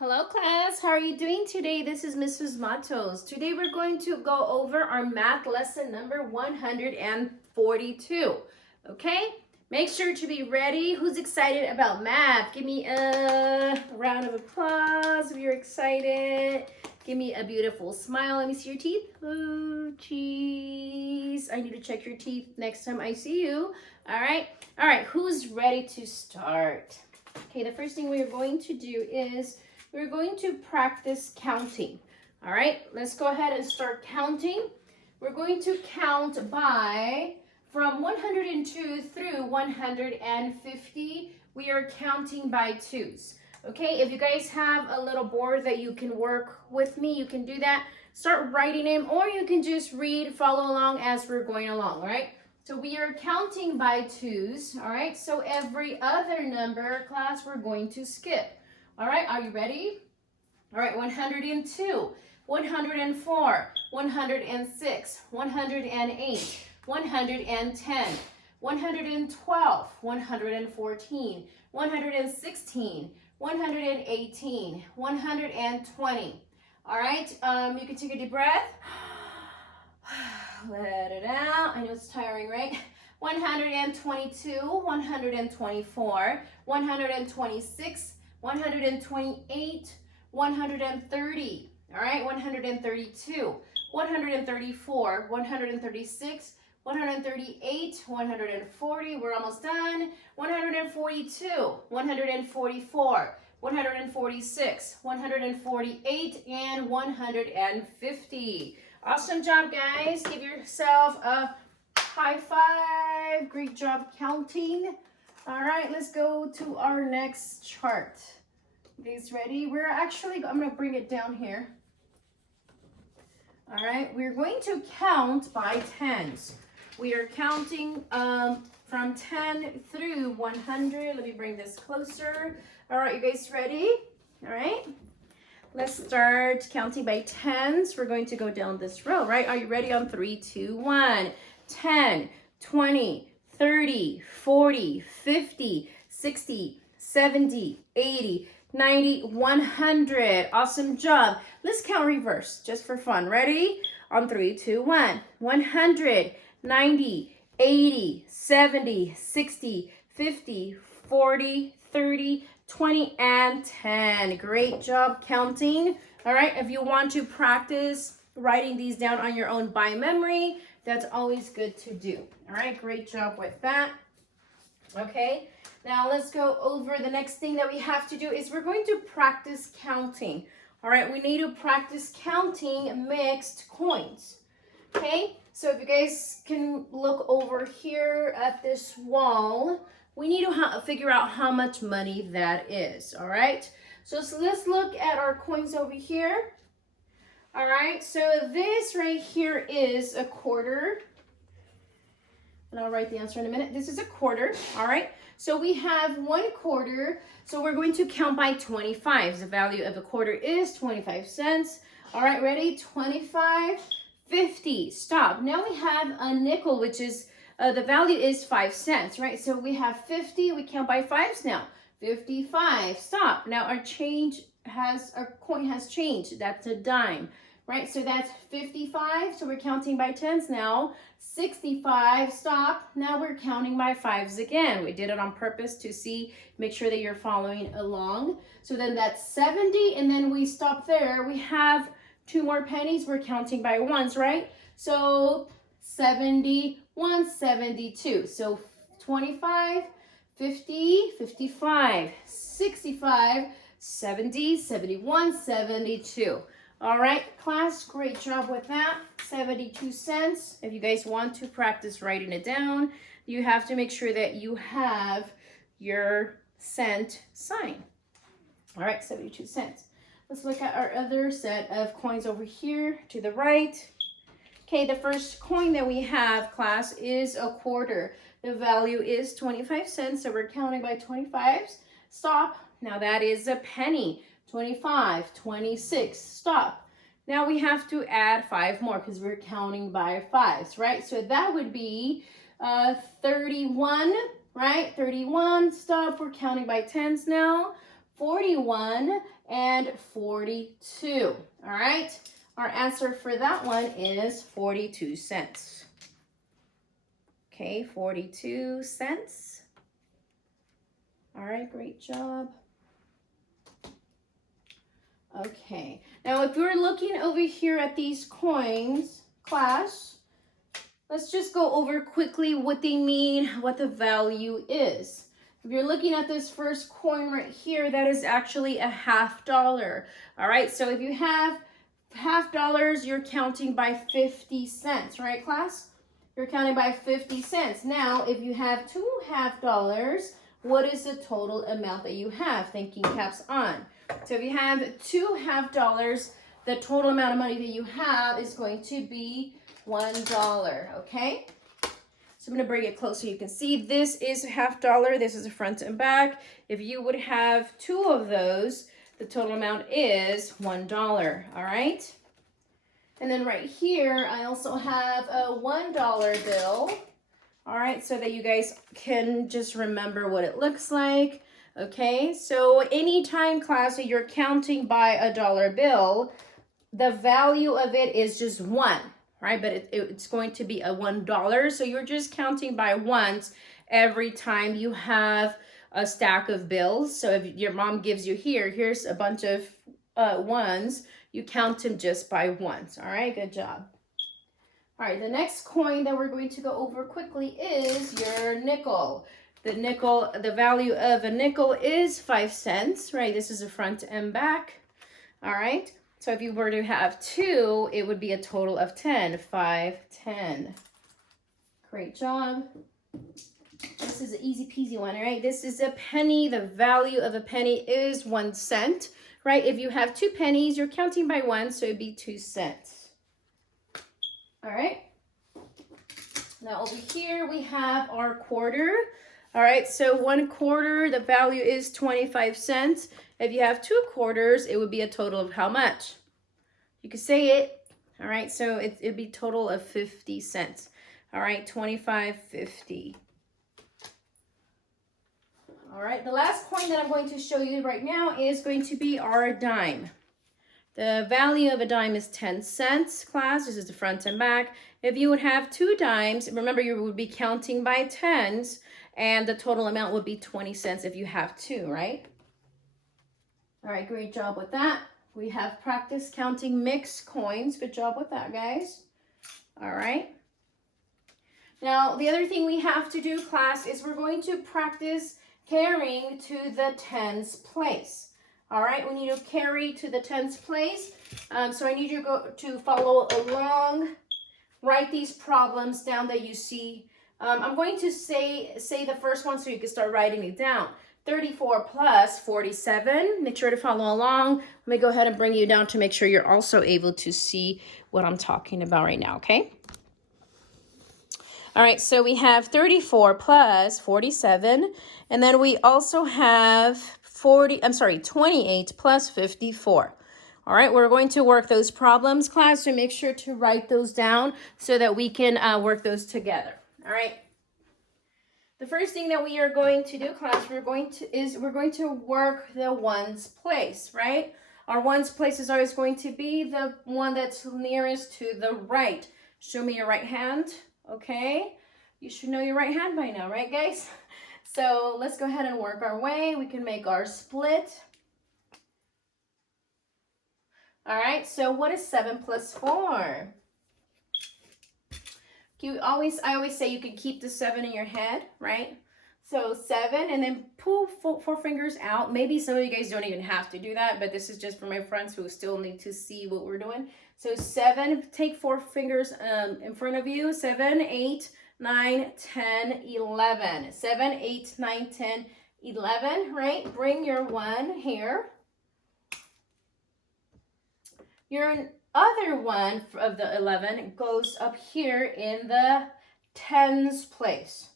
Hello class, how are you doing today? This is Mrs. Matos. Today we're going to go over our math lesson number 142. Okay, make sure to be ready. Who's excited about math? Give me a round of applause if you're excited. Give me a beautiful smile. Let me see your teeth. Oh, cheese. I need to check your teeth next time I see you. All right, who's ready to start? Okay, the first thing we're going to do is we're going to practice counting. All right, let's go ahead and start counting. We're going to count from 102 through 150. We are counting by twos. Okay, if you guys have a little board that you can work with me, you can do that. Start writing them, or you can just read, follow along as we're going along, all right? So we are counting by twos, all right? So every other number, class, we're going to skip. All right, are you ready? All right, 102, 104, 106, 108, 110, 112, 114, 116, 118, 120. All right, you can take a deep breath. Let it out. I know it's tiring, right? 122, 124, 126, 128, 130, all right, 132, 134, 136, 138, 140, we're almost done, 142, 144, 146, 148, and 150. Awesome job, guys. Give yourself a high five. Great job counting. All right, let's go to our next chart. You guys ready? I'm going to bring it down here. All right, we're going to count by tens. We are counting from 10 through 100. Let me bring this closer. All right, you guys ready? All right, let's start counting by tens. We're going to go down this row, right? Are you ready? On 3, 2, 1. 10, 20, 30, 40, 50, 60, 70, 80, 90, 100. Awesome job. Let's count reverse just for fun. Ready? On 3, 2, 1. 100, 90, 80, 70, 60, 50, 40, 30, 20, and 10. Great job counting. All right, if you want to practice writing these down on your own by memory, that's always good to do. All right, great job with that. Okay, now let's go over the next thing that we have to do is we're going to practice counting. All right, we need to practice counting mixed coins. Okay, so if you guys can look over here at this wall, we need to figure out how much money that is. All right, so let's look at our coins over here. All right, so this right here is a quarter. And I'll write the answer in a minute. This is a quarter, all right? So we have 1 quarter. So we're going to count by 25. The value of a quarter is 25 cents. All right, ready? 25, 50, stop. Now we have a nickel, which is, the value is 5 cents, right? So we have 50, we count by fives now. 55, stop. Now our coin has changed. That's a dime, right? So that's 55, so we're counting by tens now. 65, stop. Now we're counting by fives again. We did it on purpose to make sure that you're following along. So then that's 70, and then we stop there. We have 2 more pennies. We're counting by ones, right? So 71, 72. So 25, 50, 55, 65, 70, 71, 72. All right, class, great job with that. 72 cents. If you guys want to practice writing it down, you have to make sure that you have your cent sign. All right, 72 cents. Let's look at our other set of coins over here to the right. Okay, the first coin that we have, class, is a quarter. The value is 25 cents, so we're counting by 25s. Stop. Now that is a penny. 25, 26, stop. Now we have to add 5 more because we're counting by fives, right? So that would be 31, right? 31, stop. We're counting by tens now. 41, and 42. All right. Our answer for that one is 42 cents. Okay, 42 cents. All right, great job. Okay, now if you're looking over here at these coins, class, let's just go over quickly what they mean, what the value is. If you're looking at this first coin right here, that is actually a $50. All right, so if you have $50, you're counting by 50 cents, right, class? You're counting by 50 cents. Now, if you have two $50, what is the total amount that you have? Thinking caps on. So if you have two $50, the total amount of money that you have is going to be $1, okay? So I'm going to bring it close so you can see. This is a $50. This is a front and back. If you would have two of those, the total amount is $1, all right? And then right here, I also have a $1 bill, all right, so that you guys can just remember what it looks like, okay? So anytime, class, that you're counting by a dollar bill, the value of it is just one, right? But it's going to be a $1, so you're just counting by ones every time you have a stack of bills. So if your mom gives you here's a bunch of ones, you count them just by ones. All right, good job. All right, the next coin that we're going to go over quickly is your nickel. The nickel, the value of a nickel is 5 cents, right? This is a front and back. All right, so if you were to have two, it would be a total of 10. 5, 10. Great job. This is an easy peasy one, all right? This is a penny. The value of a penny is 1 cent, right? If you have two pennies, you're counting by one, so it'd be 2 cents. All right. Now over here, we have our quarter. All right, so 1 quarter, the value is 25 cents. If you have 2 quarters, it would be a total of how much? You could say it. All right, so it'd be total of 50 cents. All right, 25, 50. All right, the last coin that I'm going to show you right now is going to be our dime. The value of a dime is 10 cents, class. This is the front and back. If you would have 2 dimes, remember you would be counting by tens, and the total amount would be 20 cents if you have 2, right? All right, great job with that. We have practiced counting mixed coins. Good job with that, guys. All right. Now, the other thing we have to do, class, is we're going to practice carrying to the tens place. All right, we need to carry to the tens place. So I need you to follow along, write these problems down that you see. I'm going to say the first one so you can start writing it down. 34 plus 47. Make sure to follow along. Let me go ahead and bring you down to make sure you're also able to see what I'm talking about right now, okay? All right, so we have 34 plus 47, and then we also have 28 plus 54. All right, we're going to work those problems, class, so make sure to write those down so that we can work those together. All right. The first thing that we are going to do, class, we're going to work the ones place, right? Our ones place is always going to be the one that's nearest to the right. Show me your right hand, okay? You should know your right hand by now, right, guys? So let's go ahead and work our way. We can make our split. All right, so what is 7 plus 4? I always say you can keep the 7 in your head, right? So 7, and then pull 4 fingers out. Maybe some of you guys don't even have to do that, but this is just for my friends who still need to see what we're doing. So 7, take 4 fingers in front of you. 7, 8, 9, 10, 11. 7, 8, 9, 10, 11, right? Bring your 1 here. Your other one of the 11 goes up here in the tens place.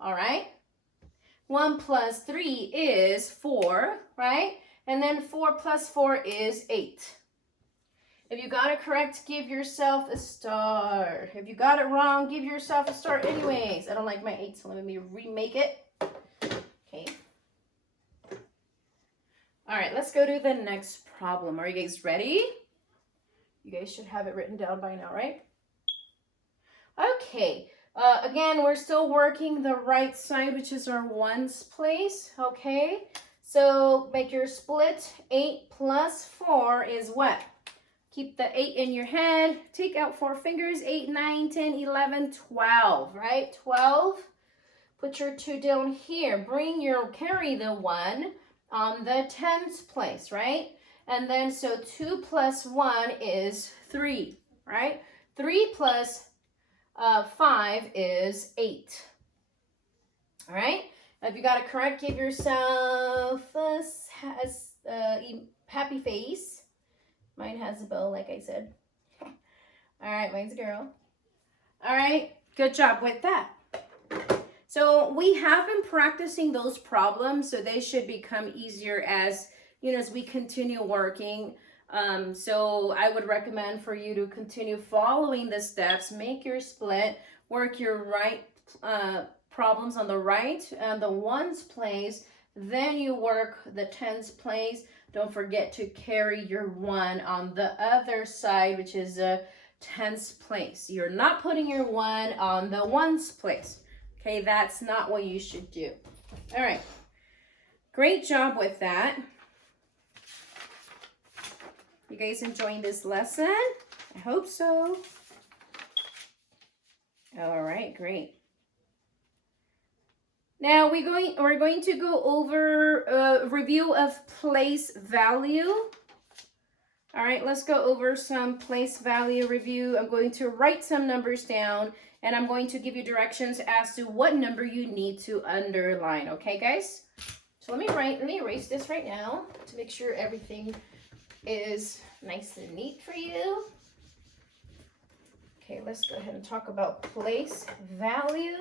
All right. 1 plus 3 is 4, right? And then 4 plus 4 is 8. If you got it correct, give yourself a star. If you got it wrong, give yourself a star anyways. I don't like my 8, so let me remake it. Okay. right, let's go to the next problem. Are you guys ready? You guys should have it written down by now, right? Okay. Again, we're still working the right side, which is our ones place. Okay. So make your split. 8 plus 4 is what? Keep the 8 in your head. Take out 4 fingers. 8, 9, 10, 11, 12. Right? 12. Put your 2 down here. Carry the 1 on the tens place, right? And then so 2 plus 1 is 3, right? 3 plus 5 is 8. All right. If you got it correct, give yourself a happy face. Mine has a bow, like I said. All right, mine's a girl. All right, good job with that. So we have been practicing those problems, so they should become easier as as we continue working. So I would recommend for you to continue following the steps, make your split, work your right problems on the right and the ones place, then you work the tens place. Don't forget to carry your 1 on the other side, which is a tens place. You're not putting your 1 on the ones place. Okay, that's not what you should do. All right, great job with that. You guys enjoying this lesson? I hope so. All right, great. Now we're going to go over a review of place value. All right, let's go over some place value review. I'm going to write some numbers down and I'm going to give you directions as to what number you need to underline. Okay, guys? So let me erase this right now to make sure everything is nice and neat for you. Okay, let's go ahead and talk about place value.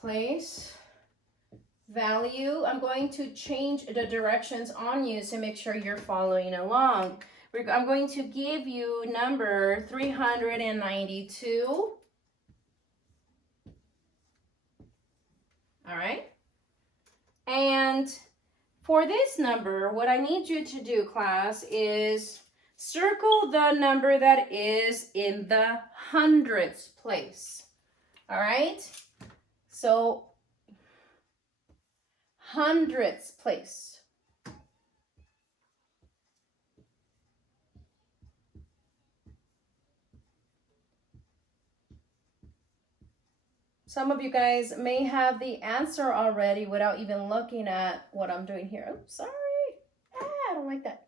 Place value. I'm going to change the directions on you to make sure you're following along. I'm going to give you number 392. All right. And for this number, what I need you to do, class, is circle the number that is in the hundreds place. All right. So, hundreds place. Some of you guys may have the answer already without even looking at what I'm doing here. Oh, sorry. I don't like that.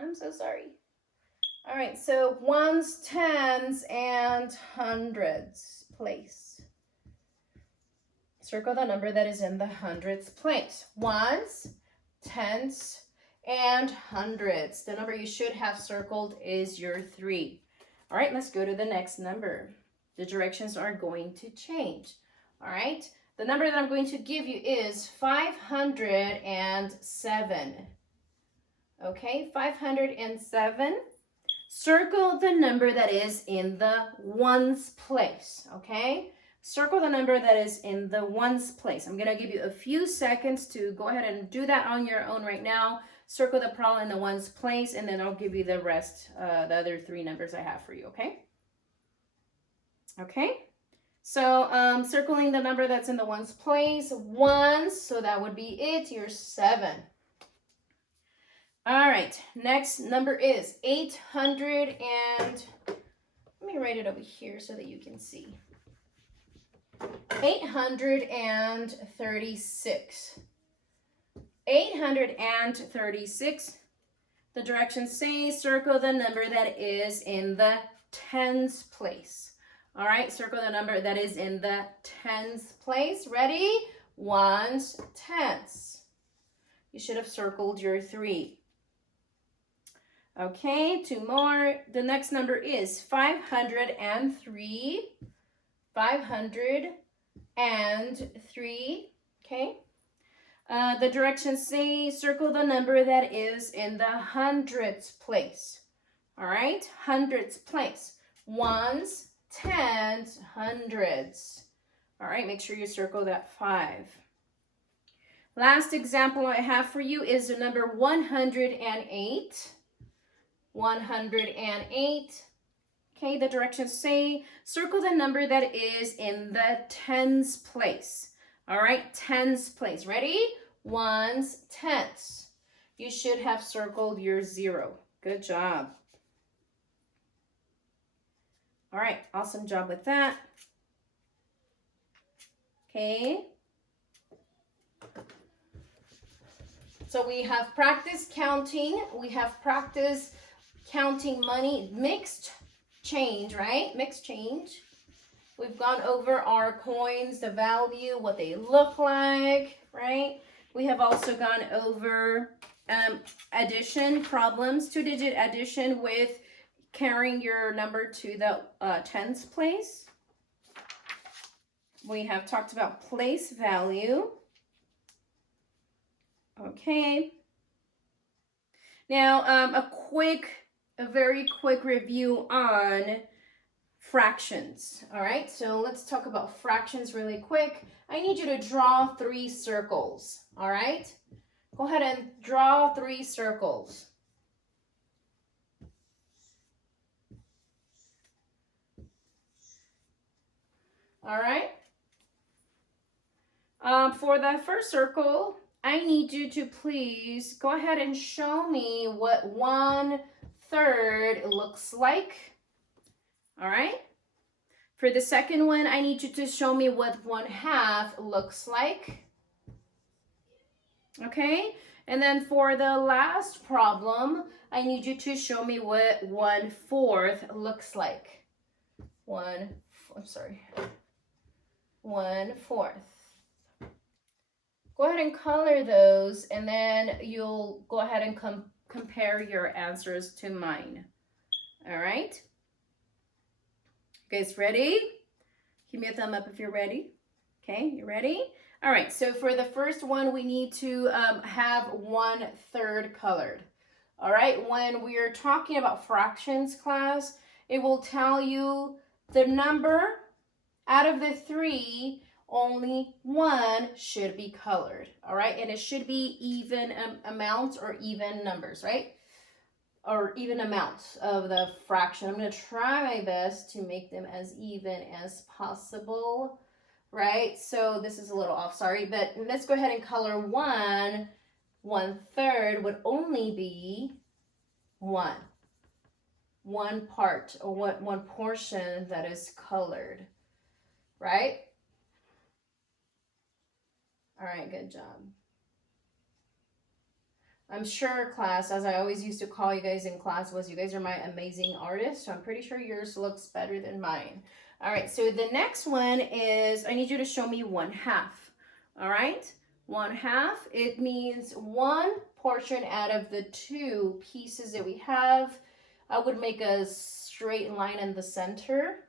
I'm so sorry. All right, so ones, tens, and hundreds place. Circle the number that is in the hundreds place. Ones, tens, and hundreds. The number you should have circled is your 3. All right, let's go to the next number. The directions are going to change. All right, the number that I'm going to give you is 507. Okay, 507. Circle the number that is in the ones place. Okay, circle the number that is in the ones place. I'm going to give you a few seconds to go ahead and do that on your own right now. Circle the problem in the ones place, and then I'll give you the rest, the other 3 numbers I have for you. Okay. Okay, so circling the number that's in the ones place, ones, so that would be it, you're 7. All right, next number is 800 and, let me write it over here so that you can see. 836. 836, the directions say circle the number that is in the tens place. All right, circle the number that is in the tens place. Ready? Ones, tens. You should have circled your 3. Okay, 2 more. The next number is 503. 503. Okay. The directions say circle the number that is in the hundreds place. All right, hundreds place. Ones, tens, hundreds. All right, make sure you circle that 5. Last example I have for you is the number 108. 108. Okay, the directions say circle the number that is in the tens place. All right, tens place. Ready? Ones, tenths. You should have circled your 0. Good job. All right, awesome job with that. Okay. So we have practice counting. We have practice counting money, mixed change, right? Mixed change. We've gone over our coins, the value, what they look like, right? We have also gone over addition problems, 2-digit addition with carrying your number to the tens place. We have talked about place value. Okay. Now, a very quick review on fractions. All right, so let's talk about fractions really quick. I need you to draw 3 circles. All right, go ahead and draw 3 circles. All right. For the first circle, I need you to please go ahead and show me what 1/3 looks like. All right. For the second one, I need you to show me what 1/2 looks like. Okay. And then for the last problem, I need you to show me what 1/4 looks like. 1/4. Go ahead and color those, and then you'll go ahead and compare your answers to mine. All right? You guys ready? Give me a thumb up if you're ready. Okay, you ready? All right, so for the first one, we need to have 1/3 colored. All right, when we're talking about fractions class, it will tell you the number out of the 3, only 1 should be colored, all right? And it should be even amounts or even numbers, right? Or even amounts of the fraction. I'm gonna try my best to make them as even as possible, right? So this is a little off, sorry, but let's go ahead and color 1. 1/3 would only be 1 part, or one portion that is colored, right? All right, good job. I'm sure, class, as I always used to call you guys in class, was you guys are my amazing artists. So I'm pretty sure yours looks better than mine. All right, so the next one is, I need you to show me 1/2. All right, 1/2, it means 1 portion out of the 2 pieces that we have. I would make a straight line in the center.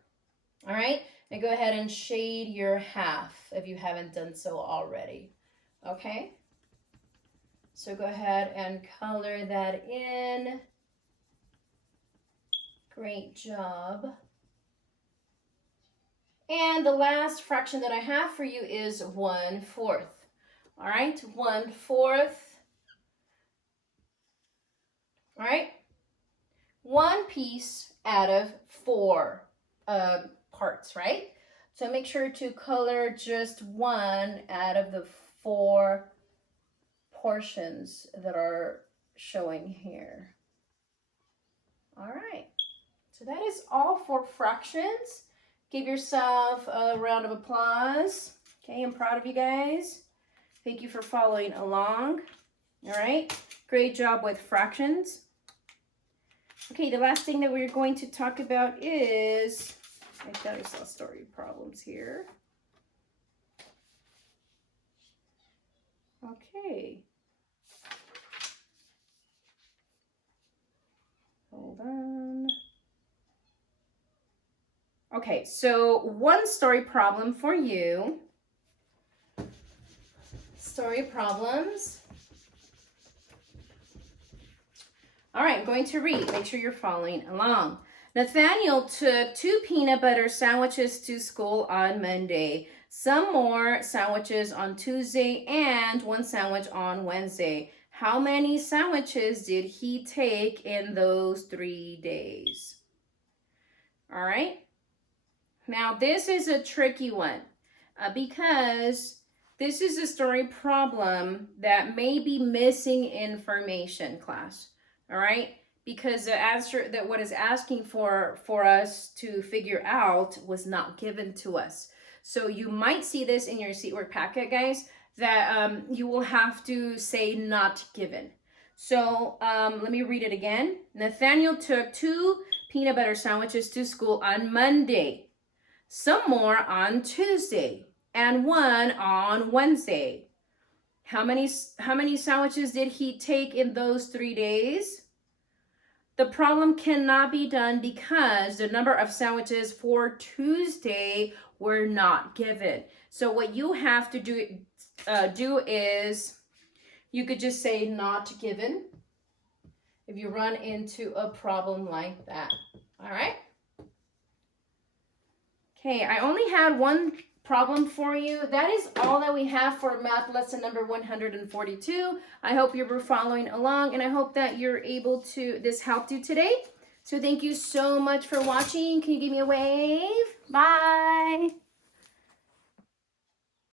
All right, and go ahead and shade your half if you haven't done so already. Okay, so go ahead and color that in. Great job. And the last fraction that I have for you is 1/4. All right, 1/4. All right, 1 piece out of 4 parts, right? So make sure to color just 1 out of the 4 portions that are showing here. All right, so that is all for fractions. Give yourself a round of applause. Okay, I'm proud of you guys. Thank you for following along. All right, great job with fractions. Okay, the last thing that we're going to talk about is, I thought I saw story problems here. Okay. Hold on. Okay, so one story problem for you. Story problems. All right, I'm going to read. Make sure you're following along. Nathaniel took 2 peanut butter sandwiches to school on Monday. some more sandwiches on Tuesday, and 1 sandwich on Wednesday. How many sandwiches did he take in those 3 days? All right. Now, this is a tricky one because this is a story problem that may be missing information, class. All right. Because the answer that what is asking for us to figure out was not given to us. So you might see this in your seat work packet, guys, that you will have to say not given. So let me read it again. Nathaniel took 2 peanut butter sandwiches to school on Monday, some more on Tuesday, and 1 on Wednesday. How many sandwiches did he take in those 3 days? The problem cannot be done because the number of sandwiches for Tuesday were not given. So what you have to do is you could just say not given if you run into a problem like that. All right? Okay, I only had one problem for you. That is all that we have for math lesson number 142. I hope you were following along, and I hope that you're able to, this helped you today. So thank you so much for watching. Can you give me a wave? Bye.